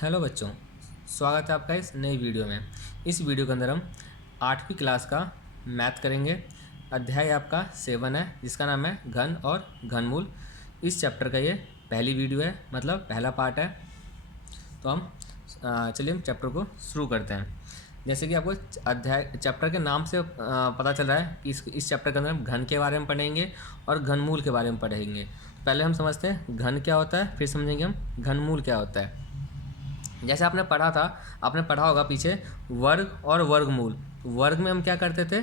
Hello बच्चों, स्वागत है आपका इस नई वीडियो में। इस वीडियो के अंदर हम 8वीं क्लास का मैथ करेंगे। अध्याय आपका 7 है जिसका नाम है घन और घनमूल। इस चैप्टर का ये पहली वीडियो है, मतलब पहला पार्ट है। तो हम चलिए हम चैप्टर को शुरू करते हैं। जैसे कि आपको अध्याय चैप्टर के नाम से पता चल रहा है कि इस चैप्टर के अंदर हम घन के बारे में पढ़ेंगे और घनमूल के बारे में पढ़ेंगे। पहले हम समझते हैं घन क्या होता है, फिर समझेंगे हम घनमूल क्या होता है। जैसे आपने पढ़ा था, आपने पढ़ा होगा पीछे वर्ग और वर्गमूल। वर्ग में हम क्या करते थे,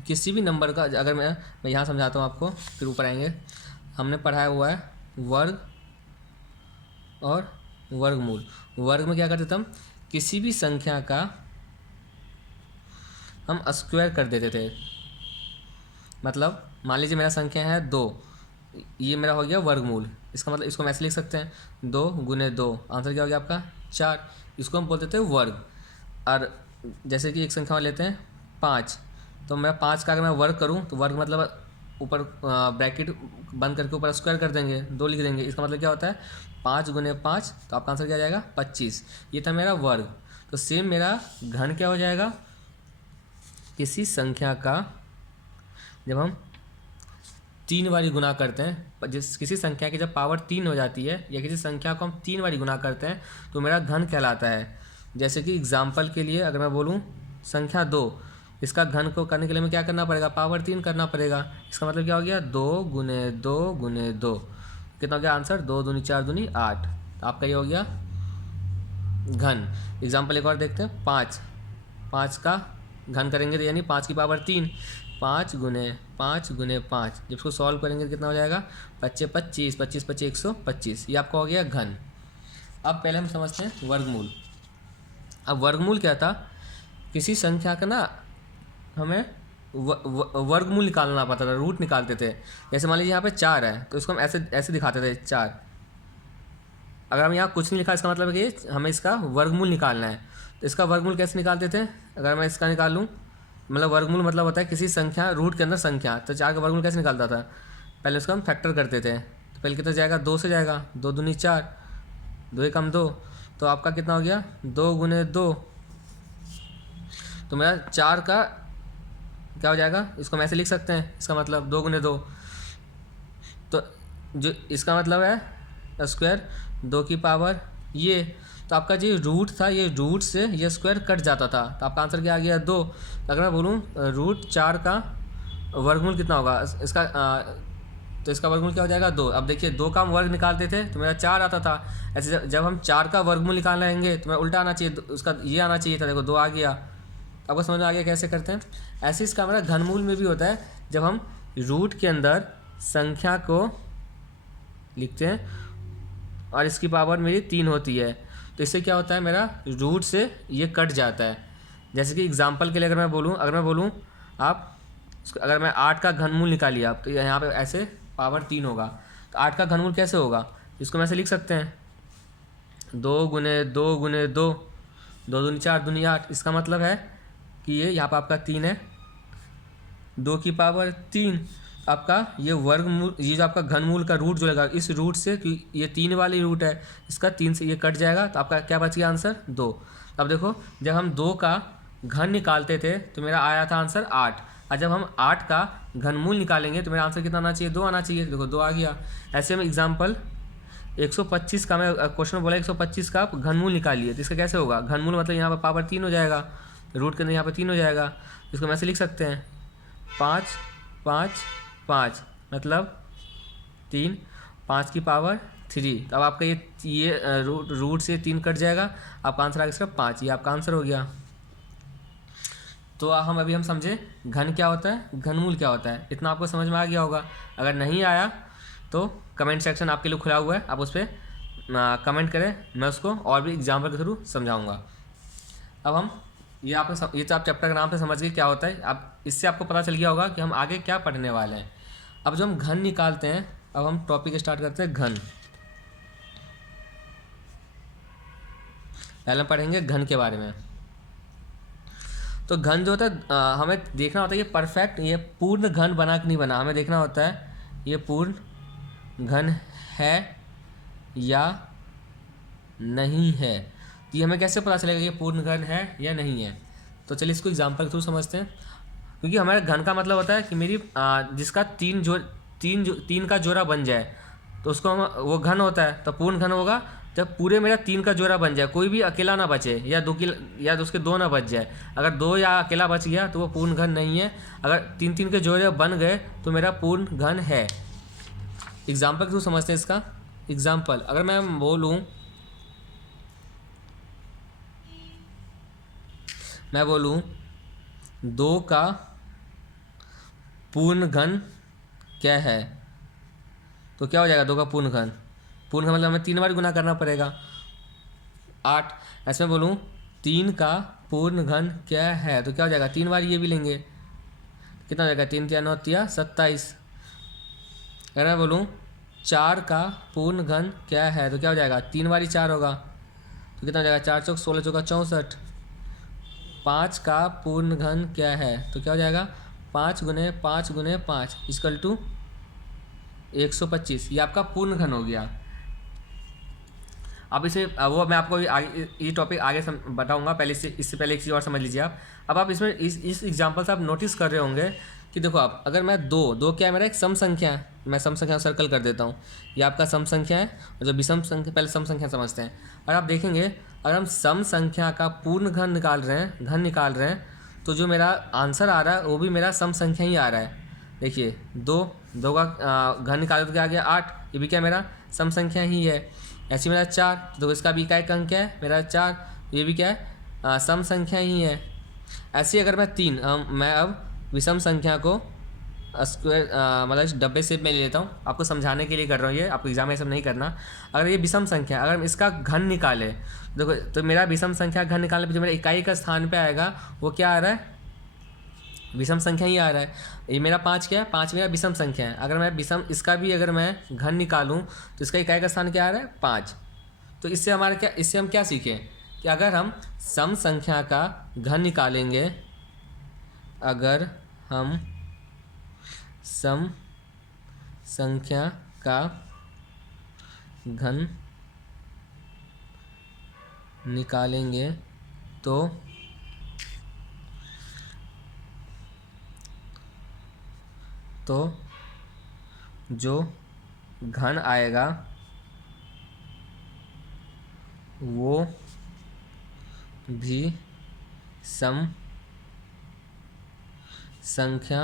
किसी भी नंबर का, अगर मैं यहाँ समझाता हूँ आपको, फिर ऊपर आएंगे। हमने पढ़ाया हुआ है वर्ग और वर्गमूल। वर्ग में क्या करते थे हम, किसी भी संख्या का हम स्क्वायर कर देते थे। मतलब मान लीजिए मेरा संख्या है 2, ये मेरा हो गया वर्गमूल। इसका मतलब इसको हम ऐसे लिख सकते हैं 2 गुने 2, आंसर क्या हो गया आपका 4। इसको हम बोलते थे वर्ग। और जैसे कि एक संख्या लेते हैं 5, तो मैं 5 का अगर मैं वर्ग करूं तो वर्ग मतलब ऊपर ब्रैकेट बंद करके ऊपर स्क्वायर कर देंगे, 2 लिख देंगे। इसका मतलब क्या होता है 5 गुने 5, तो आपका आंसर क्या आ जाएगा 25। ये था मेरा वर्ग। तो सेम मेरा घन क्या हो जाएगा, किसी संख्या का जब हम 3 बारी गुना करते हैं, किसी संख्या की जब पावर 3 हो जाती है या किसी संख्या को हम 3 बारी गुना करते हैं तो मेरा घन कहलाता है। जैसे कि एग्जाम्पल के लिए अगर मैं बोलूँ संख्या 2, इसका घन को करने के लिए हमें क्या करना पड़ेगा, पावर 3 करना पड़ेगा। इसका मतलब क्या हो गया 2 गुने 2 गुने 2, कितना हो गया आंसर 2 दूनी 4 दूनी 8। तो आपका ये हो गया घन। एग्जाम्पल एक और देखते हैं 5 का घन करेंगे तो यानी 5 की पावर 3, 5 गुने 5 गुने 5, जब इसको सॉल्व करेंगे तो कितना हो जाएगा 25 25 25 25 125। ये आपका हो गया घन। अब पहले हम समझते हैं वर्गमूल। अब वर्गमूल क्या था, किसी संख्या का ना हमें वर्गमूल निकालना पड़ता था, रूट निकालते थे। जैसे मान लीजिए यहाँ पे 4 है तो इसको हम ऐसे ऐसे दिखाते थे 4। अगर हम यहाँ कुछ नहीं लिखा, इसका मतलब है कि हमें इसका वर्गमूल निकालना है। तो इसका वर्गमूल कैसे निकालते थे, अगर मैं इसका निकाल लूँ, मतलब वर्गमूल मतलब होता है किसी संख्या रूट के अंदर संख्या। तो 4 का वर्गमूल कैसे निकालता था, पहले उसका हम फैक्टर करते थे। तो पहले कितना जाएगा 2 से जाएगा, 2 दूनी 4, 2 एकम 2, तो आपका कितना हो गया 2 गुने 2। तो मेरा 4 का क्या हो जाएगा, इसको हम ऐसे लिख सकते हैं, इसका मतलब 2 गुने 2। तो जो इसका मतलब है स्क्वायर 2 की पावर ये। तो आपका जो रूट था, ये रूट से ये स्क्वायर कट जाता था, तो आपका आंसर क्या आ गया 2। अगर मैं बोलूँ रूट 4 का वर्गमूल कितना होगा इसका, तो इसका वर्गमूल क्या हो जाएगा 2। अब देखिए 2 का हम वर्ग निकालते थे तो मेरा 4 आता था। ऐसे जब हम 4 का वर्गमूल निकालना रहेंगे तो मेरा उल्टा आना चाहिए, उसका ये आना चाहिए था। देखो 2 आ गया। आपको समझ में आ गया कैसे करते हैं। ऐसे इसका हमारा घनमूल में भी होता है, जब हम रूट के अंदर संख्या को लिखते हैं और इसकी पावर मेरी 3 होती है, तो इससे क्या होता है मेरा रूट से ये कट जाता है। जैसे कि एग्जांपल के लिए अगर मैं बोलूँ आप, अगर मैं 8 का घनमूल निकालिए आप, तो यहाँ पे ऐसे पावर 3 होगा। तो 8 का घनमूल कैसे होगा, इसको हम ऐसे लिख सकते हैं 2 गुने 2 गुने 2, 2 दूनी 4 दूनी 8। इसका मतलब है कि ये यहाँ पर आपका 3 है, 2 की पावर 3। आपका ये वर्गमूल, ये जो आपका घनमूल का रूट जो लगा, इस रूट से, कि ये 3 वाली रूट है, इसका 3 से ये कट जाएगा, तो आपका क्या बच गया आंसर 2। अब देखो जब हम 2 का घन निकालते थे तो मेरा आया था आंसर 8, और जब हम 8 का घनमूल निकालेंगे तो मेरा आंसर कितना आना चाहिए 2 आना चाहिए। देखो 2 आ गया। ऐसे में एग्जाम्पल 125 का, मैं क्वेश्चन में बोला 125 का आप घनमूल निकालिए, तो इसका कैसे होगा, घनमूल मतलब यहाँ पर पावर 3 हो जाएगा, रूट के अंदर यहाँ पर 3 हो जाएगा। इसको हम ऐसे लिख सकते हैं 5 5 5, मतलब 3, 5 की पावर 3। तो अब आपका ये रूट से 3 कट जाएगा, आपका आंसर आ गया इसका 5। ये आपका आंसर हो गया। तो हम अभी समझे घन क्या होता है, घनमूल क्या होता है। इतना आपको समझ में आ गया होगा। अगर नहीं आया तो कमेंट सेक्शन आपके लिए खुला हुआ है, आप उस पर कमेंट करें, मैं उसको और भी एग्जाम्पल के थ्रू समझाऊंगा। अब हम ये तो आप चैप्टर के नाम से समझ गए क्या होता है। अब इससे आपको पता चल गया होगा कि हम आगे क्या पढ़ने वाले हैं। अब जो हम घन निकालते हैं, अब हम टॉपिक स्टार्ट करते हैं घन। पहले हम पढ़ेंगे घन के बारे में। तो घन जो होता है हमें देखना होता है ये परफेक्ट, ये पूर्ण घन बना कि नहीं बना। हमें देखना होता है ये पूर्ण घन है या नहीं है। तो ये हमें कैसे पता चलेगा कि ये पूर्ण घन है या नहीं है? तो चलिए इसको एग्जाम्पल के थ्रू समझते हैं। क्योंकि हमारे घन का मतलब होता है कि मेरी जिसका तीन का जोड़ा बन जाए तो उसको हम वो घन होता है। तो पूर्ण घन होगा जब पूरे मेरा 3 का जोड़ा बन जाए, कोई भी अकेला ना बचे या या उसके 2 ना बच जाए। अगर 2 या अकेला बच गया तो वो पूर्ण घन नहीं है। अगर 3 के जोड़े बन गए तो मेरा पूर्ण घन है। एग्जाम्पल के थ्रू समझते हैं इसका। एग्जाम्पल अगर मैं बोलूँ, मैं बोलूँ 2 का पूर्ण घन क्या है, तो क्या हो जाएगा 2 का पूर्ण घन? पूर्ण घन मतलब हमें 3 बार गुना करना पड़ेगा, 8। ऐसे में बोलूँ 3 का पूर्ण घन क्या है, तो क्या हो जाएगा 3 बार ये भी लेंगे, कितना हो जाएगा 3 3 9 3 27। अगर मैं बोलूँ 4 का पूर्ण घन क्या है, तो क्या हो जाएगा 3 बार ही 4 होगा, तो कितना हो जाएगा 4 चौक 16 चौका 64। 5 का पूर्ण घन क्या है, तो क्या हो जाएगा 5 गुने 5 गुने 5 इक्वल टू 125। ये आपका पूर्ण घन हो गया। अब इसे वो मैं आपको आगे ये टॉपिक आगे बताऊंगा, पहले इससे पहले एक चीज़ और समझ लीजिए आप। अब आप इसमें इस एग्जांपल से आप नोटिस कर रहे होंगे कि देखो आप, अगर मैं दो क्या है मेरा एक सम संख्या है, मैं सम संख्या सर्कल कर देता हूँ, ये आपका सम संख्या है। और जो विषम संख्या, पहले सम संख्या समझते हैं। और आप देखेंगे अगर हम सम संख्या का पूर्ण घन निकाल रहे हैं तो जो मेरा आंसर आ रहा है वो भी मेरा सम संख्या ही आ रहा है। देखिए दो का घन निकालो तो क्या आ गया 8, ये भी क्या मेरा सम संख्या ही है। ऐसे मेरा 4, तो इसका भी इकाई अंक क्या है मेरा 4, ये भी क्या है सम संख्या ही है। ऐसे अगर मैं 3 मैं अब विषम संख्या को स्क्वायर मतलब डब्बे शेप में ले लेता हूँ, आपको समझाने के लिए कर रहा हूँ, ये आपको एग्जाम में सब नहीं करना। अगर ये विषम संख्या अगर हम इसका घन निकाले, देखो तो मेरा विषम संख्या घन निकालने पर जो मेरा इकाई का स्थान पे आएगा वो क्या आ रहा है, विषम संख्या ही आ रहा है। ये मेरा 5 क्या है, 5 मेरा विषम संख्या है। अगर मैं विषम इसका भी अगर मैं घन निकालूं तो इसका इकाई का स्थान क्या आ रहा है 5। तो इससे हमारा क्या, इससे हम क्या सीखें कि अगर हम सम संख्या का घन निकालेंगे, अगर हम सम संख्या का घन निकालेंगे तो जो घन आएगा वो भी सम संख्या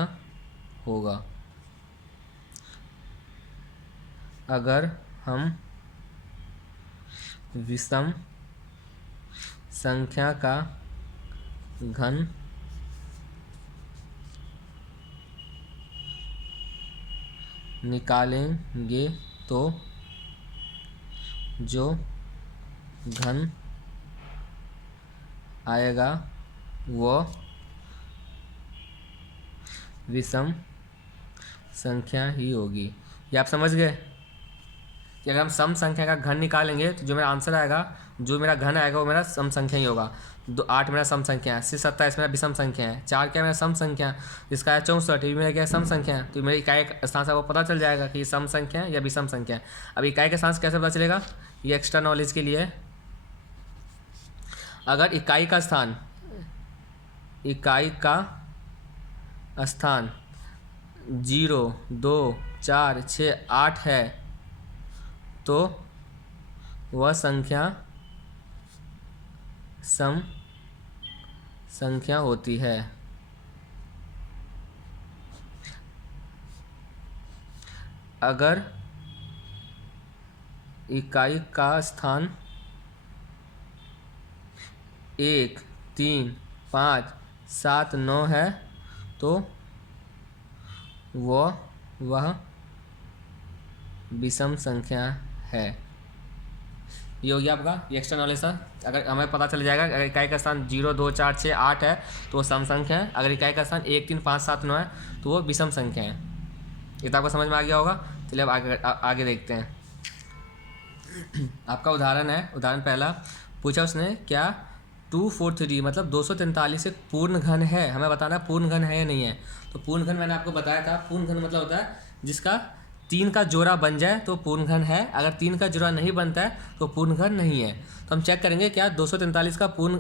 होगा। अगर हम विषम संख्या का घन निकालेंगे तो जो घन आएगा वो विषम संख्या ही होगी। ये आप समझ गए कि अगर हम सम संख्या का घन निकालेंगे तो जो मेरा आंसर आएगा, जो मेरा घन आएगा वो मेरा सम संख्या ही होगा। 8 मेरा सम संख्या है, 27 मेरा विषम संख्या है, 4 क्या मेरा सम संख्या है, इसका है 64, ये मेरा क्या है सम संख्या है। तो मेरी इकाई स्थान से आपको पता चल जाएगा कि ये सम संख्या है या विषम संख्या है। अब इकाई का स्थान कैसे पता चलेगा, ये एक्स्ट्रा नॉलेज के लिए है। अगर इकाई का स्थान 0 2 4 6 8 है तो वह संख्या सम संख्या होती है। अगर इकाई का स्थान 1 3 5 7 9 है तो वह विषम संख्या है। ये हो गया आपका ये एक्स्ट्रा नॉलेज था। अगर हमें पता चल जाएगा अगर इकाई का स्थान 0 2 4 6 8 है तो वो सम संख्या है, अगर इकाई का स्थान 1 3 5 7 9 है तो वो विषम संख्या है। ये तो आपको समझ में आ गया होगा। चलिए अब आगे देखते हैं। आपका उदाहरण है, उदाहरण पहला पूछा उसने क्या 243 मतलब 243 एक पूर्ण घन है, हमें बताना है पूर्ण घन है या नहीं है। तो पूर्ण घन मैंने आपको बताया था, पूर्ण घन मतलब होता है जिसका 3 का जोड़ा बन जाए तो पूर्ण घन है, अगर 3 का जोड़ा नहीं बनता है तो पूर्ण घन नहीं है। तो हम चेक करेंगे क्या 243 का पूर्ण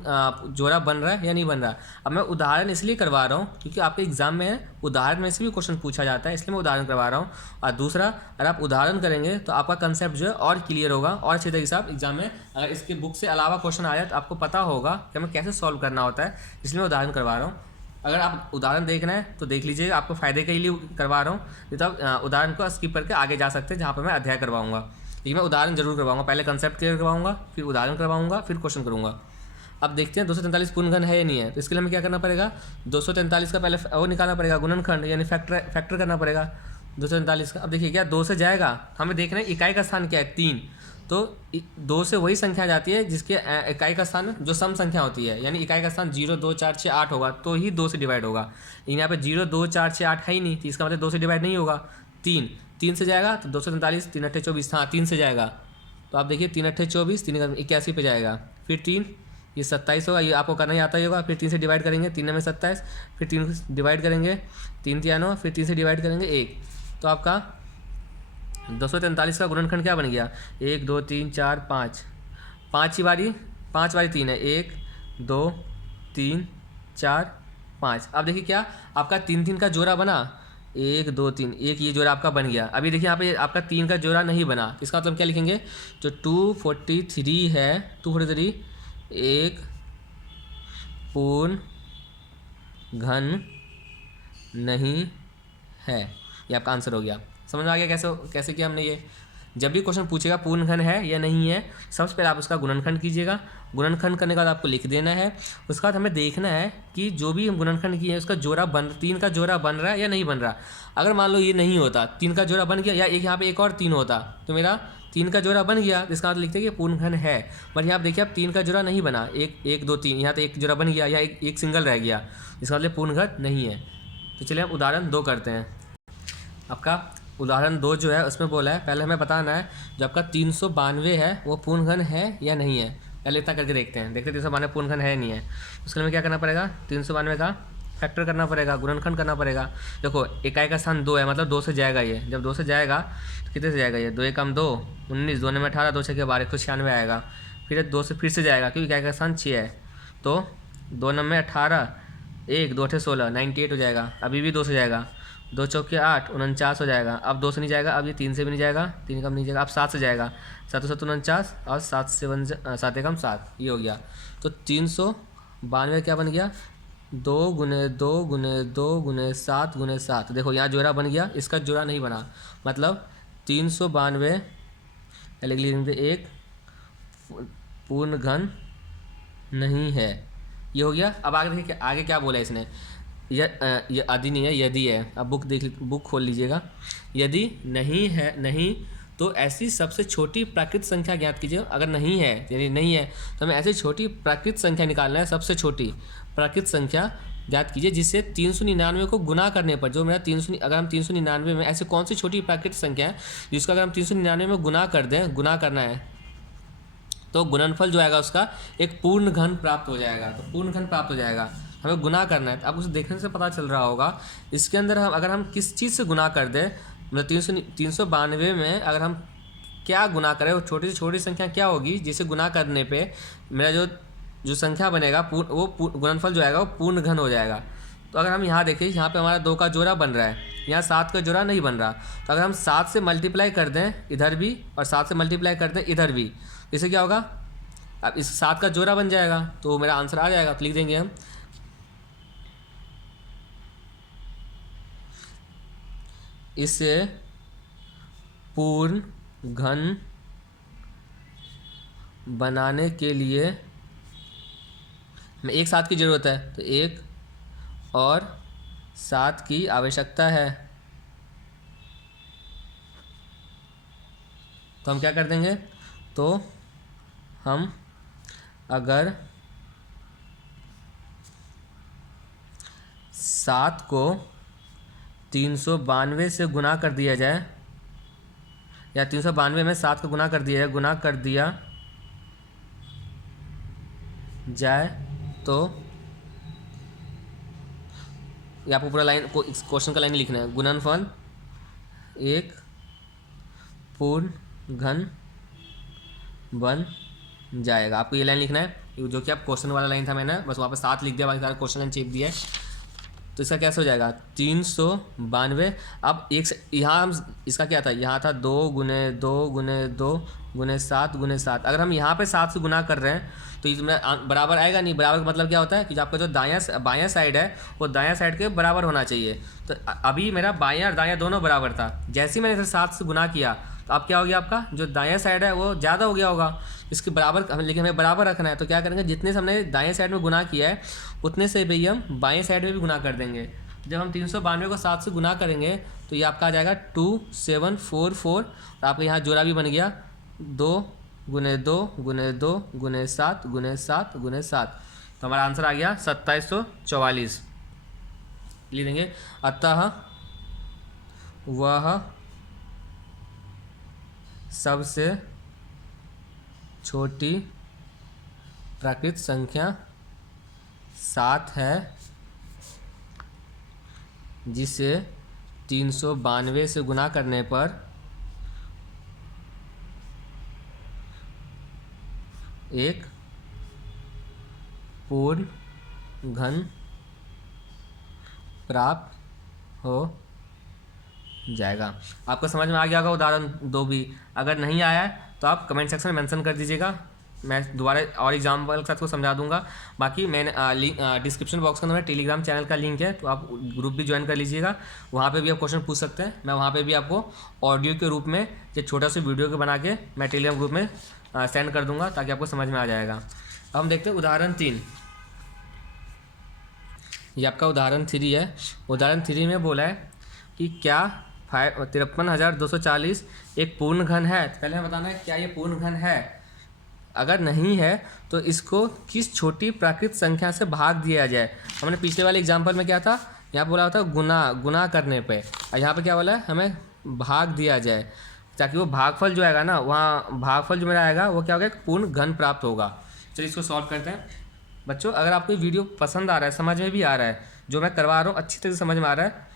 जोड़ा बन रहा है या नहीं बन रहा। अब मैं उदाहरण इसलिए करवा रहा हूँ क्योंकि आपके एग्जाम में उदाहरण में से भी क्वेश्चन पूछा जाता है, इसलिए मैं उदाहरण करवा रहा हूँ। और दूसरा, अगर आप उदाहरण करेंगे तो आपका कंसेप्ट जो है और क्लियर होगा और अच्छे तरीके से आप एग्जाम में अगर इसके बुक से अलावा क्वेश्चन आ जाए तो आपको पता होगा कि हमें कैसे सॉल्व करना होता है, इसलिए मैं उदाहरण करवा रहा हूँ। अगर आप उदाहरण देखना है तो देख लीजिएगा, आपको फ़ायदे के लिए करवा रहा हूँ, नहीं तो आप उदाहरण को स्किप करके आगे जा सकते हैं जहाँ पर मैं अध्याय करवाऊँगा। लेकिन मैं उदाहरण जरूर करवाऊँगा, पहले कंसेप्ट क्लियर करवाऊँगा, फिर उदाहरण करवाऊँगा, फिर क्वेश्चन करूँगा। अब देखते हैं 243 पूर्ण घन है या नहीं है। तो इसके लिए हमें क्या करना पड़ेगा, 243 का पहले वो निकालना पड़ेगा, गुणनखंड यानी फैक्टर करना पड़ेगा 243 का। अब देखिए क्या 2 से जाएगा, हमें देखना है इकाई का स्थान क्या है 3, तो 2 से वही संख्या जाती है जिसके इकाई का स्थान जो सम संख्या होती है, यानी इकाई का स्थान 0 2 4 6 8 होगा तो ही 2 से डिवाइड होगा। लेकिन यहाँ पे 0 2 4 6 8 है ही नहीं, तो इसका मतलब 2 से डिवाइड नहीं होगा। 3 से जाएगा तो 243, 3 8 24, हाँ 3 से जाएगा। तो आप देखिए 3 8 24, 3 81 पे जाएगा, फिर 3 ये 27 होगा, ये आपको करना ही आता ही होगा। फिर 3 से डिवाइड करेंगे, 3 में 27, फिर 3 से डिवाइड करेंगे, 3 3 9, फिर 3 से डिवाइड करेंगे 1, तो आपका 243 का गुणनखंड क्या बन गया, 1 2 3 4 5, 5 बारी 3 है, 1 2 3 4 5। अब देखिए क्या आपका 3 3 का जोड़ा बना, 1 2 3, एक ये जोड़ा आपका बन गया। अभी देखिए यहाँ पे आपका 3 का जोड़ा नहीं बना, इसका मतलब क्या लिखेंगे, जो 243 है, 243 एक पूर्ण घन नहीं है, ये आपका आंसर हो गया। समझ में आ गया कैसे किया हमने ये। जब भी क्वेश्चन पूछेगा पूर्ण घन है या नहीं है, सबसे पहले आप उसका गुणनखंड कीजिएगा। गुणनखंड करने के बाद आपको लिख देना है। उसके बाद हमें देखना है कि जो भी हम गुणनखंड किए हैं उसका जोड़ा 3 का जोड़ा बन रहा है या नहीं बन रहा। अगर मान लो ये नहीं होता, 3 का जोड़ा बन गया, या एक यहाँ पे एक और 3 होता तो मेरा 3 का जोड़ा बन गया, इसका मतलब लिखते हैं कि पूर्ण घन है। बट यहाँ आप देखिए आप 3 का जोड़ा नहीं बना, 1 2 3, यहाँ तो एक जोड़ा बन गया या एक सिंगल रह गया, इसका मतलब पूर्ण घन नहीं है। तो चलिए हम उदाहरण 2 करते हैं। आपका उदाहरण 2 जो है उसमें बोला है, पहले हमें बताना है जो आपका 392 है वो पूर्ण घन है या नहीं है। पहले इतना करके देखते हैं 392 पूर्ण घन है या नहीं है। उसके लिए हमें क्या करना पड़ेगा, 392 का फैक्टर करना पड़ेगा, गुणनखंड करना पड़ेगा। देखो इकाई का स्थान 2 है, मतलब 2 से जाएगा ये, जब 2 से जाएगा तो कितने से जाएगा ये, 2 1 2 19, 2 में 18, 2 6 12, 196 आएगा। फिर 2 से फिर से जाएगा क्योंकि इकाई का स्थान 6 है, तो 2 9 में 18, 1 2 8 16, 98 हो जाएगा। अभी भी 2 से जाएगा, 2 चौके 8, 49 हो जाएगा। अब 2 से नहीं जाएगा, अब ये 3 से भी नहीं जाएगा, 3 कम नहीं जाएगा, अब 7 से जाएगा, 7 7 49 और 7 से 7 एकम 7, ये हो गया। तो 392 क्या बन गया, 2 गुने 2 गुने 2 गुने 7 गुने 7। देखो यहाँ जोड़ा बन गया, इसका जोड़ा नहीं बना, मतलब 392 लिख लेंगे एक पूर्ण घन नहीं है, ये हो गया। अब आगे देखिए आगे क्या बोला इसने, ये यदि नहीं है, यदि है। अब बुक खोल लीजिएगा। यदि नहीं है, नहीं तो ऐसी सबसे छोटी प्राकृत संख्या ज्ञात कीजिए। अगर नहीं है यानी नहीं है तो हमें ऐसी छोटी प्राकृत संख्या निकालना है, सबसे छोटी प्राकृत संख्या ज्ञात कीजिए जिससे 399 को गुना करने पर जो मेरा 300, अगर हम 399 में ऐसे कौन सी छोटी प्राकृत संख्या है जिसको अगर हम 399 में गुना कर दें, गुना करना है तो गुणनफल जो आएगा उसका एक पूर्ण घन प्राप्त हो जाएगा। तो पूर्ण घन प्राप्त हो जाएगा, हमें गुना करना है। तो अब उसे देखने से पता चल रहा होगा इसके अंदर हम अगर हम किस चीज़ से गुना कर दें, मतलब 392 में अगर हम क्या गुना करें, वो छोटी से छोटी संख्या क्या होगी जिसे गुना करने पे मेरा जो संख्या बनेगा वो गुणनफल जो आएगा वो पूर्ण घन हो जाएगा। तो अगर हम यहाँ देखें, यहाँ पे हमारा 2 का जोड़ा बन रहा है, यहाँ 7 का जोड़ा नहीं बन रहा। तो अगर हम 7 से मल्टीप्लाई कर दें इधर भी और 7 से मल्टीप्लाई कर दें इधर भी, इससे क्या होगा, अब इस 7 का जोड़ा बन जाएगा तो मेरा आंसर आ जाएगा। तो लिख देंगे हम इसे पूर्ण घन बनाने के लिए हमें एक 7 की ज़रूरत है, तो 1 और 7 की आवश्यकता है। तो हम क्या कर देंगे, तो हम अगर 7 को 392 से गुना कर दिया जाए, या 392 में 7 को गुना कर दिया जाए, गुना कर दिया जाए तो ये आपको पूरा लाइन को क्वेश्चन का लाइन लिखना है। गुणनफल 1 पूर्ण घन बन जाएगा। आपको ये लाइन लिखना है, जो कि आप क्वेश्चन वाला लाइन था, मैंने बस वहाँ पे 7 लिख दिया, बाकी सारा क्वेश्चन लाइन चेप दिया है। तो इसका कैसे हो जाएगा 392। अब एक यहाँ हम इसका क्या था, यहाँ था 2 गुने 2 गुने 2 गुने 7 गुने 7। अगर हम यहाँ पे 7 से गुना कर रहे हैं तो इसमें बराबर आएगा नहीं। बराबर का मतलब क्या होता है कि आपका जो बायां साइड है वो दायां साइड के बराबर होना चाहिए। तो अभी मेरा बायां और दायां दोनों बराबर था, जैसे ही मैंने इसे 7 से गुना किया तो अब क्या हो गया, आपका जो दायां साइड है वो ज़्यादा हो गया होगा, इसके बराबर, लेकिन हमें बराबर रखना है। तो क्या करेंगे, जितने से हमने दाएं साइड में गुना किया है उतने से भाई हम बाएं साइड में भी गुना कर देंगे। जब हम 392 को 7 से गुना करेंगे तो ये आपका आ जाएगा 2744। तो आपका यहाँ जोड़ा भी बन गया 2 गुने 2 गुने 2 गुने 7 गुने 7 गुने 7। तो हमारा आंसर आ गया 2744 लिख देंगे। अतः वह सबसे छोटी प्राकृत संख्या 7 है जिसे 392 से गुना करने पर एक पूर्ण घन प्राप्त हो जाएगा। आपको समझ में आ गया होगा उदाहरण 2 भी। अगर नहीं आया है तो आप कमेंट सेक्शन में मेंशन कर दीजिएगा, मैं दोबारा और एग्जाम्पल के साथ को समझा दूंगा। बाकी मैंने डिस्क्रिप्शन बॉक्स के अंदर टेलीग्राम चैनल का लिंक है, तो आप ग्रुप भी ज्वाइन कर लीजिएगा, वहाँ पे भी आप क्वेश्चन पूछ सकते हैं। मैं वहाँ पे भी आपको ऑडियो के रूप में एक छोटा सा वीडियो के बना के मैं टेलीग्राम ग्रुप में सेंड कर दूंगा, ताकि आपको समझ में आ जाएगा। अब हम देखते हैं उदाहरण 3। ये आपका उदाहरण 3 है। उदाहरण 3 में बोला है कि क्या 53,240 एक पूर्ण घन है। पहले हमें बताना है क्या ये पूर्ण घन है। अगर नहीं है तो इसको किस छोटी प्राकृत संख्या से भाग दिया जाए। हमने पिछले वाले एग्जाम्पल में क्या था, यहाँ बोला होता गुना करने पे, और यहाँ पे क्या बोला है, हमें भाग दिया जाए, ताकि वो भागफल जो आएगा ना, वहाँ भागफल जो मेरा आएगा वो क्या होगा, एक पूर्ण घन प्राप्त होगा। चलिए इसको सॉल्व करते हैं। बच्चों अगर आपको वीडियो पसंद आ रहा है, समझ में भी आ रहा है, जो मैं करवा रहा हूँ अच्छी तरह से समझ में आ रहा है,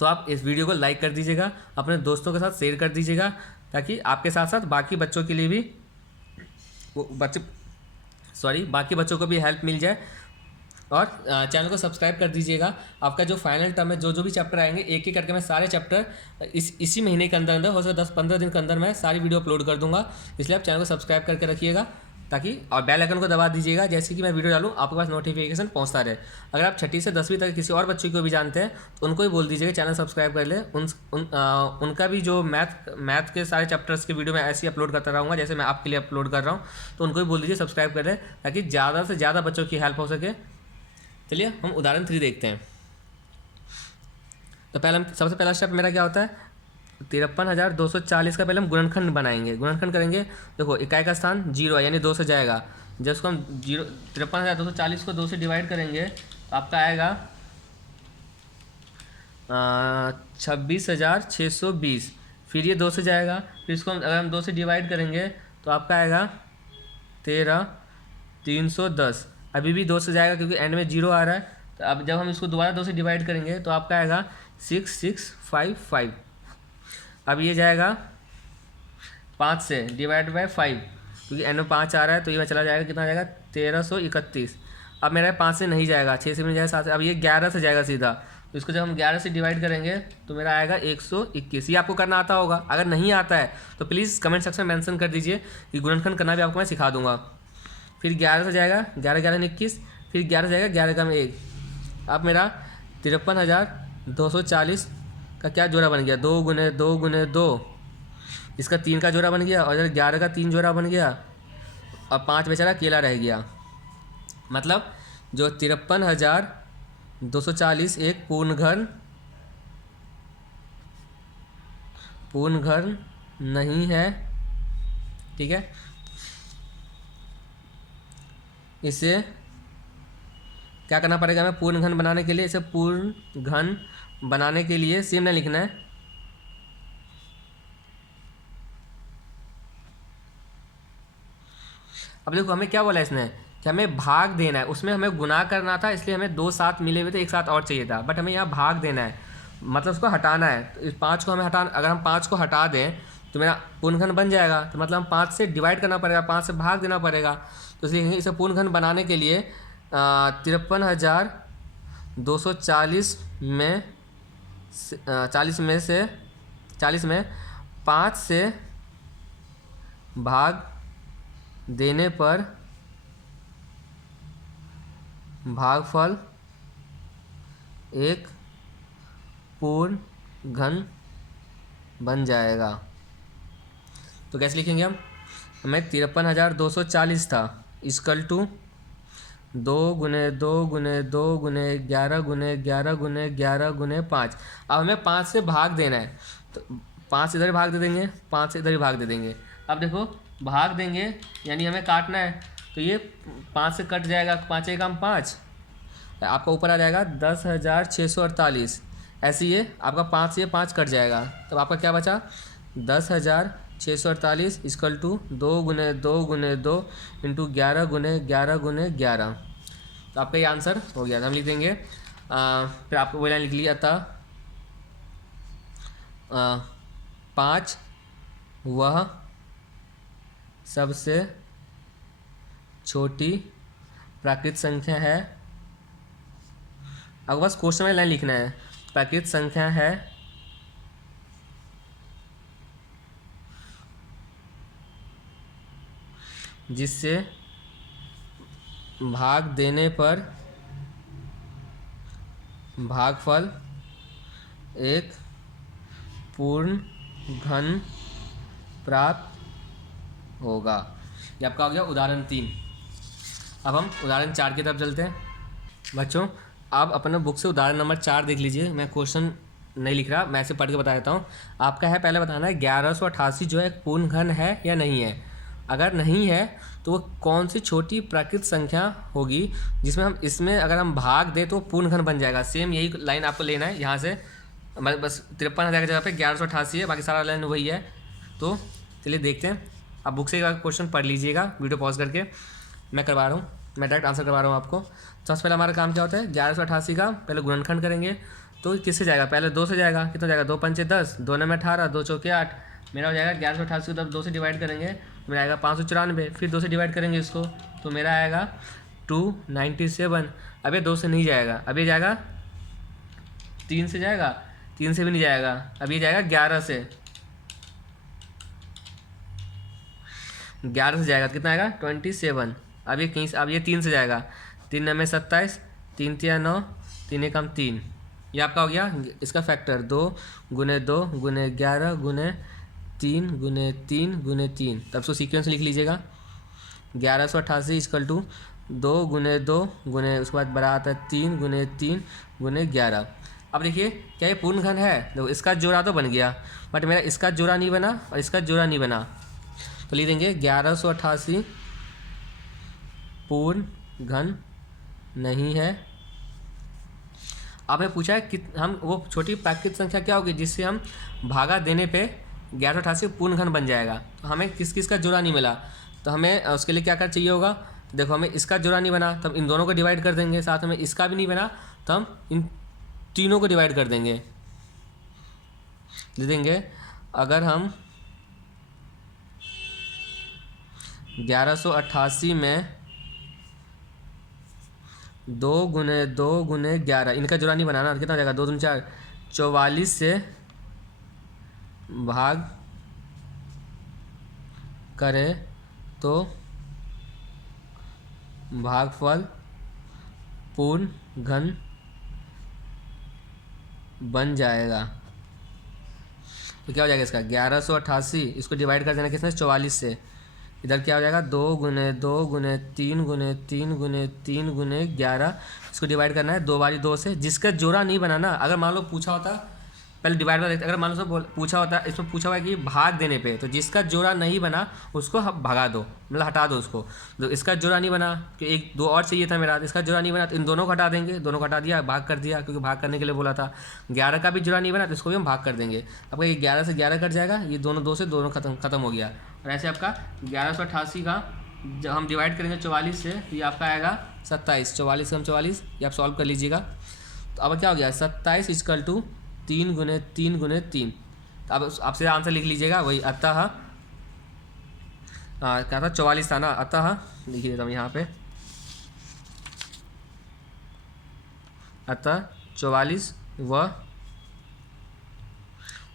तो आप इस वीडियो को लाइक कर दीजिएगा, अपने दोस्तों के साथ शेयर कर दीजिएगा, ताकि आपके साथ साथ बाकी बच्चों के लिए भी बाकी बच्चों को भी हेल्प मिल जाए। और चैनल को सब्सक्राइब कर दीजिएगा। आपका जो फाइनल टर्म में जो भी चैप्टर आएंगे, एक एक करके मैं सारे चैप्टर इसी महीने के अंदर हो सके 10-15 दिन के अंदर मैं सारी वीडियो अपलोड कर दूंगा। इसलिए आप चैनल को सब्सक्राइब करके रखिएगा, ताकि और बेल आइकन को दबा दीजिएगा, जैसे कि मैं वीडियो डालूँ आपके पास नोटिफिकेशन पहुंचता रहे। अगर आप 6ठी से 10वीं तक किसी और बच्चों को भी जानते हैं तो उनको भी बोल दीजिएगा चैनल सब्सक्राइब कर ले। उनका भी जो मैथ के सारे चैप्टर्स के वीडियो मैं ऐसे ही अपलोड करता रहूँगा, जैसे मैं आपके लिए अपलोड कर रहा हूँ, तो उनको भी बोल दीजिए सब्सक्राइब कर ले, ताकि ज़्यादा से ज़्यादा बच्चों की हेल्प हो सके। चलिए हम उदाहरण 3 देखते हैं। तो पहले हम सबसे पहला स्टेप मेरा क्या होता है, 53,240 का पहले हम गुणनखंड बनाएंगे। गुणनखंड करेंगे, देखो इकाई का स्थान 0 है, यानी 2 से जाएगा। जब उसको हम 53,240 को 2 से डिवाइड करेंगे तो आपका आएगा 26,620। फिर ये 2 से जाएगा, फिर इसको अगर हम 2 से डिवाइड करेंगे तो आपका आएगा 13,310। अभी भी 2 से जाएगा क्योंकि एंड में 0 आ रहा है। तो अब जब हम इसको दोबारा 2 से डिवाइड करेंगे तो आपका आएगा 6655। अब ये जाएगा 5 से डिवाइड बाय 5, क्योंकि एंड में 5 आ रहा है, तो ये में चला जाएगा, कितना जाएगा 1331। अब मेरा 5 से नहीं जाएगा, 6 से भी नहीं जाएगा, 7 से, अब ये 11 से जाएगा सीधा। तो इसको जब हम 11 से डिवाइड करेंगे तो मेरा आएगा 121। ये आपको करना आता होगा। अगर नहीं आता है तो प्लीज़ कमेंट सेक्शन में मेंशन कर दीजिए कि गुणनखंड करना भी आपको मैं सिखा दूंगा। फिर 11 से जाएगा, 11 11 21, फिर 11 से जाएगा 11 का में 1। अब मेरा 53,240 का क्या जोड़ा बन गया, 2 गुने 2 गुने 2, इसका 3 का जोड़ा बन गया, और इधर 11 का 3 जोड़ा बन गया, और 5 बेचारा अकेला रह गया। मतलब जो 53,240 एक पूर्ण घन नहीं है, ठीक है। इसे क्या करना पड़ेगा हमें पूर्ण घन बनाने के लिए, इसे पूर्ण घन बनाने के लिए सेम नहीं लिखना है, अब देखो हमें क्या बोला इसने कि हमें भाग देना है, उसमें हमें गुना करना था, इसलिए हमें 2 साथ मिले हुए थे, एक साथ और चाहिए था, बट हमें यहाँ भाग देना है, मतलब उसको हटाना है। तो इस 5 को हमें हटाना, अगर हम 5 को हटा दें तो मेरा पूर्णखंड बन जाएगा। तो मतलब हम 5 से डिवाइड करना पड़ेगा, 5 से भाग देना पड़ेगा। तो इसलिए इसे पूर्णखंड बनाने के लिए 53,240 में 40 में 5 से भाग देने पर भागफल एक पूर्ण घन बन जाएगा। तो कैसे लिखेंगे हम? हमें 53,240 था इक्वल टू 2 गुने 2 गुने 2 गुने 11 गुने 11 गुने 11 गुने 5। अब हमें 5 से भाग देना है, तो 5 इधर ही भाग दे देंगे, 5 इधर ही भाग दे देंगे। अब देखो भाग देंगे यानी हमें काटना है, तो ये 5 से कट जाएगा, 5 एक काम 5, आपका ऊपर आ जाएगा 10,648। ऐसे ये आपका 5 से ये 5 कट जाएगा, तब आपका क्या बचा 10,648 इक्वल टू 2 गुने 2 गुने 2 इंटू 11 गुने 11 गुने 11। तो आपका ये आंसर हो गया। हम लिख देंगे फिर आपको वो लाइन लिख लिया था 5 वह सबसे छोटी प्राकृत संख्या है। अब बस क्वेश्चन में लाइन लिखना है, प्राकृत संख्या है जिससे भाग देने पर भागफल एक पूर्ण घन प्राप्त होगा। ये आपका हो गया उदाहरण 3। अब हम उदाहरण 4 की तरफ चलते हैं। बच्चों आप अपने बुक से उदाहरण नंबर 4 देख लीजिए। मैं क्वेश्चन नहीं लिख रहा, मैं ऐसे पढ़ के बता देता हूँ। आपका है पहले बताना है 1188 जो है एक पूर्ण घन है या नहीं है। अगर नहीं है तो वो कौन सी छोटी प्राकृत संख्या होगी जिसमें हम इसमें अगर हम भाग दें तो पूर्ण घन बन जाएगा। सेम यही लाइन आपको लेना है यहाँ से, बस 53,000 की जगह पे 1188 है, बाकी सारा लाइन वही है। तो चलिए देखते हैं। आप बुक से क्वेश्चन पढ़ लीजिएगा वीडियो पॉज करके, मैं करवा रहा हूँ, मैं डायरेक्ट आंसर करवा रहा हूँ आपको। सबसे पहले हमारा काम क्या होता है 1188 का पहले गुणनखंड करेंगे। तो किससे जाएगा, पहले 2 से जाएगा। कितना जाएगा 2 पंचे 10, 2 में 18, 2 चौके 8। मेरा हो जाएगा 1188 को तब 2 से डिवाइड करेंगे तो मेरा आएगा 594। फिर 2 से डिवाइड करेंगे इसको तो मेरा आएगा 297। अब ये 2 से नहीं जाएगा, अब ये जाएगा 3 से, जाएगा 3 से भी नहीं जाएगा, अब ये जाएगा 11 से। 11 से जाएगा कितना आएगा 27। अब ये कहीं अब ये 3 से जाएगा, 3 में 27, 3 तिया 9, 3 एकम 3। ये आपका हो गया इसका फैक्टर 2 गुने 2 गुने 11 गुने 3 गुने 3 गुने 3। तब इसको सीक्वेंस लिख लीजिएगा 1188 इक्वल टू 2 गुने 2 गुने उसके बाद बड़ा आता है 3 गुने 3 गुने 11। अब देखिए क्या ये पूर्ण घन है, देखो इसका जोड़ा तो बन गया बट मेरा इसका जोड़ा नहीं बना और इसका जोड़ा नहीं बना। तो लिख देंगे 1188 पूर्ण घन नहीं है। आपने पूछा है कि हम वो छोटी प्राकृत संख्या क्या होगी जिससे हम भागा देने पे 1188 पूर्ण घन बन जाएगा। तो हमें किस किस का जोड़ा नहीं मिला, तो हमें उसके लिए क्या कर चाहिए होगा। देखो हमें इसका जोड़ा नहीं बना तो हम इन दोनों को डिवाइड कर देंगे, साथ में इसका भी नहीं बना तो हम इन तीनों को डिवाइड कर देंगे। दे देंगे अगर हम 1188 में 2 गुने 2 गुने 11 इनका जोड़ा नहीं बनाना, कितना हो जाएगा 2 दूनी 4, 44 से भाग करें तो भागफल पूर्ण घन बन जाएगा। तो क्या हो जाएगा इसका 1188 इसको डिवाइड कर देना किसने 44 से। इधर क्या हो जाएगा 2 गुने 2 गुने 3 गुने 3 गुने 3 गुने 11। इसको डिवाइड करना है 2 बारी 2 से, जिसका जोड़ा नहीं बनाना। अगर मान लो पूछा होता पहले डिवाइड में, अगर मान लो पूछा होता इसमें पूछा हुआ है कि भाग देने पे, तो जिसका जोड़ा नहीं बना उसको भगा दो, मतलब हटा दो उसको। तो इसका जोड़ा नहीं बना कि 1 2 और चाहिए था मेरा, इसका जोड़ा नहीं बना तो इन दोनों को हटा देंगे, दोनों को हटा दिया भाग कर दिया क्योंकि भाग करने के लिए बोला था। 11 का भी जोड़ा नहीं बना तो इसको भी हम भाग कर देंगे। आपका ये 11 से 11 कट जाएगा, ये दोनों 2 से दोनों खत्म हो गया। और ऐसे आपका 1188 का जब हम डिवाइड करेंगे 44 से तो ये आपका आएगा 27। 44 से हम 44 ये आप सॉल्व कर लीजिएगा। तो अब क्या हो गया 27 इक्वल टू 3 गुने 3 गुने 3। अब आप सीधा आंसर लिख लीजिएगा वही, अतः क्या था 44 था ना, अतः लिख देता हूँ यहाँ पे, अतः 44 वह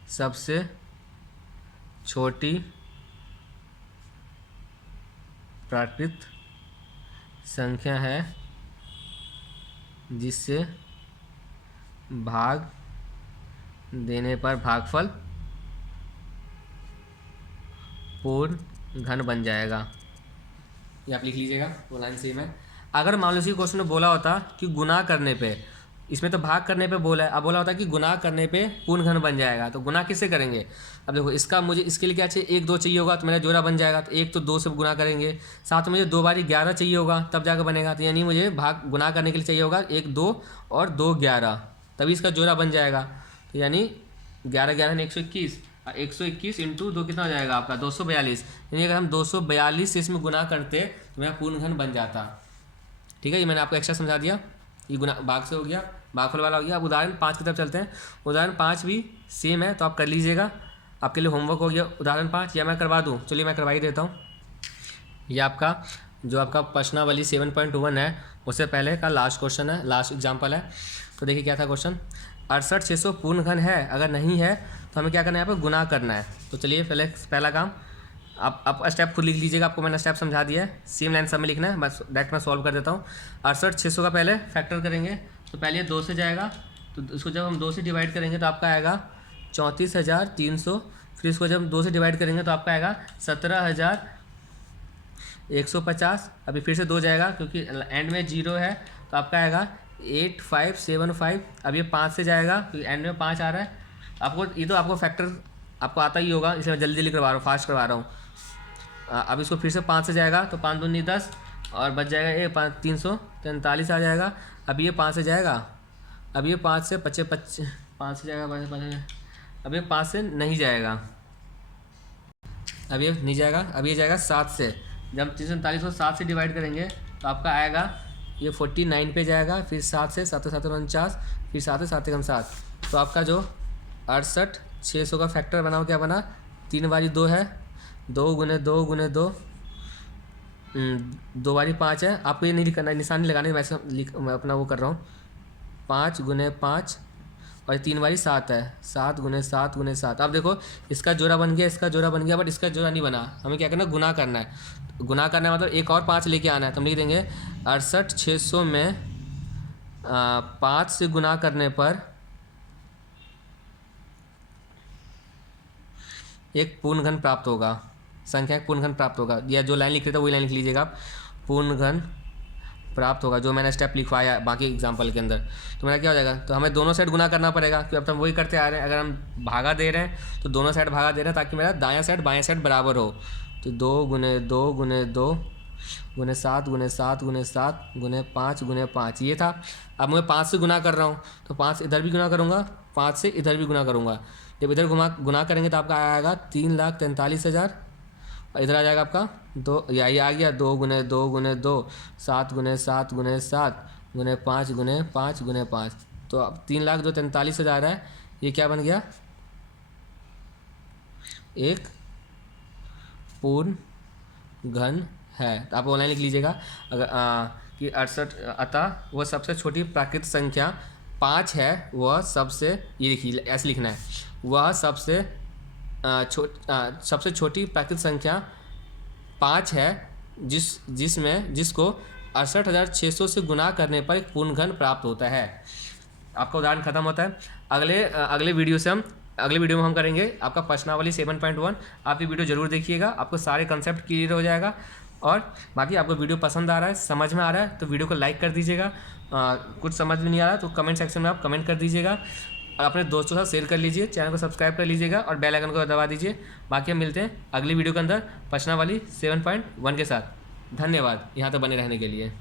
सबसे छोटी प्राकृत संख्या है जिससे भाग देने पर भागफल पूर्ण घन बन जाएगा। ये आप लिख लीजिएगा, वो लाइन सेम है। अगर मान लो इसी क्वेश्चन में बोला होता कि गुना करने पे, इसमें तो भाग करने पे बोला है, अब बोला होता कि गुना करने पे पूर्ण घन बन जाएगा, तो गुना किससे करेंगे। अब देखो इसका मुझे इसके लिए क्या चाहिए, 1 2 चाहिए होगा तो मेरा जोड़ा बन जाएगा, तो 1 तो 2 से गुना करेंगे, साथ में मुझे 2 बारी 11 चाहिए होगा तब जाकर बनेगा, तो यानी मुझे भाग गुना करने के लिए चाहिए होगा 1 2 और 2 11, तभी इसका जोड़ा बन जाएगा। तो यानी 11 11 121, 121 इंटू 2 कितना हो जाएगा आपका 242, यानी अगर हम 242 से इसमें गुना करते तो मेरा पूर्ण घन बन जाता। ठीक है, ये मैंने आपको एक्स्ट्रा समझा दिया, ये गुना भाग से हो गया, भागफल वाला हो गया। अब उदाहरण 5 की तरफ चलते हैं। उदाहरण 5 भी सेम है तो आप कर लीजिएगा, आपके लिए होमवर्क हो गया उदाहरण 5, या मैं करवा दूँ, चलिए मैं करवा ही देता हूँ। ये आपका जो आपका प्रश्नावली 7.1 है उससे पहले का लास्ट क्वेश्चन है, लास्ट एग्जाम्पल है। तो देखिए क्या था क्वेश्चन, 68 पूर्ण घन है, अगर नहीं है तो हमें क्या करना है, यहाँ पर गुना करना है। तो चलिए पहला काम आप स्टेप खुद लिख लीजिएगा, आपको मैंने स्टेप समझा दिया है, सेम लाइन सब में लिखना है, बस डायरेक्ट मैं सॉल्व कर देता हूँ। 68 का पहले फैक्टर करेंगे, तो पहले 2 से जाएगा, तो इसको जब हम 2 से डिवाइड करेंगे तो आपका आएगा 34,300, फिर इसको जब 2 से डिवाइड करेंगे तो आपका आएगा 17,150, अभी फिर से 2 जाएगा क्योंकि एंड में 0 है, तो आपका आएगा 8575। अब ये 5 से जाएगा क्योंकि एंड में 5 आ रहा है, आपको ये तो आपको फैक्टर आपको आता ही होगा, इसलिए मैं जल्दी जल्दी करवा रहा हूँ, फास्ट करवा रहा हूँ। अब इसको फिर से 5 से जाएगा तो 5 दूनी 10 और बच जाएगा ये 343 आ जाएगा। अब ये 5 से जाएगा, अब ये 5 से 5 से जाएगा, अब ये 5 से नहीं जाएगा, अब ये नहीं जाएगा, अब ये जाएगा 7 से। जब 343 को 7 से डिवाइड करेंगे तो आपका आएगा ये 49 पे जाएगा, फिर 7 से 7 7 49, फिर 7 से 7 7, तो आपका जो 68,600 का फैक्टर बनाओ क्या बना, 3 बारी 2 है, 2 गुने 2 गुने 2, 2 बारी 5 है, आपको ये नहीं लिखना, निशान नहीं लगाने, मैं अपना वो कर रहा हूँ, 5 गुने 5 और 3 बारी 7 है, 7 गुने 7 गुने 7। अब देखो इसका जोड़ा बन गया, इसका जोड़ा बन गया, बट इसका जोड़ा नहीं बना, हमें क्या करना है, गुना करना है। गुना करना है मतलब एक और 5 लेके आना है, तो हम लिख देंगे 68,600 में 5 से गुना करने पर एक पूर्ण घन प्राप्त होगा, संख्या पूर्ण घन प्राप्त होगा, या जो लाइन लिख रहे थे वही लाइन लिख लीजिएगा आप, पूर्ण घन प्राप्त होगा, जो मैंने स्टेप लिखवाया बाकी एग्जाम्पल के अंदर। तो मेरा क्या हो जाएगा, तो हमें दोनों साइड गुना करना पड़ेगा क्योंकि अब तो हम वही करते आ रहे हैं, अगर हम भागा दे रहे हैं तो दोनों साइड भागा दे रहे हैं ताकि मेरा दायां साइड बायां साइड बराबर हो। तो 2 गुने 2 गुने 2 गुने 7 गुने 7 गुने 7 गुने 5 गुने 5, ये था। अब मैं 5 से गुना कर रहा हूँ तो 5 इधर भी गुना करूँगा, 5 से इधर भी गुना करूँगा, जब इधर गुना करेंगे तो आपका आएगा 3,43,000, और इधर आ जाएगा आपका 2, ये आ गया 2 गुने 2 गुने 2, 7 गुने 7 गुने 7 गुने 5 गुने 5 गुने 5, तो अब 3,43,000 है, ये क्या बन गया, एक पूर्ण घन है। तो आप ऑनलाइन लिख लीजिएगा अगर कि 68, अतः वह सबसे छोटी प्राकृतिक संख्या 5 है, वह सबसे, ये लिखिए ऐसे लिखना है, वह सबसे छोटी प्राकृतिक संख्या 5 है जिसको 68,600 से गुना करने पर एक पूर्ण घन प्राप्त होता है। आपका उदाहरण खत्म होता है। अगले वीडियो में हम करेंगे आपका प्रश्नावली 7.1। आप ये वीडियो जरूर देखिएगा, आपको सारे कंसेप्ट क्लियर हो जाएगा। और बाकी आपको वीडियो पसंद आ रहा है, समझ में आ रहा है तो वीडियो को लाइक कर दीजिएगा, कुछ समझ में नहीं आ रहा तो कमेंट सेक्शन में आप कमेंट कर दीजिएगा, और अपने दोस्तों के साथ शेयर कर लीजिए, चैनल को सब्सक्राइब कर लीजिएगा और बेल आइकन को दबा दीजिए। बाकी हम मिलते हैं अगली वीडियो के अंदर प्रश्नावली 7.1 के साथ। धन्यवाद यहाँ तक बने रहने के लिए।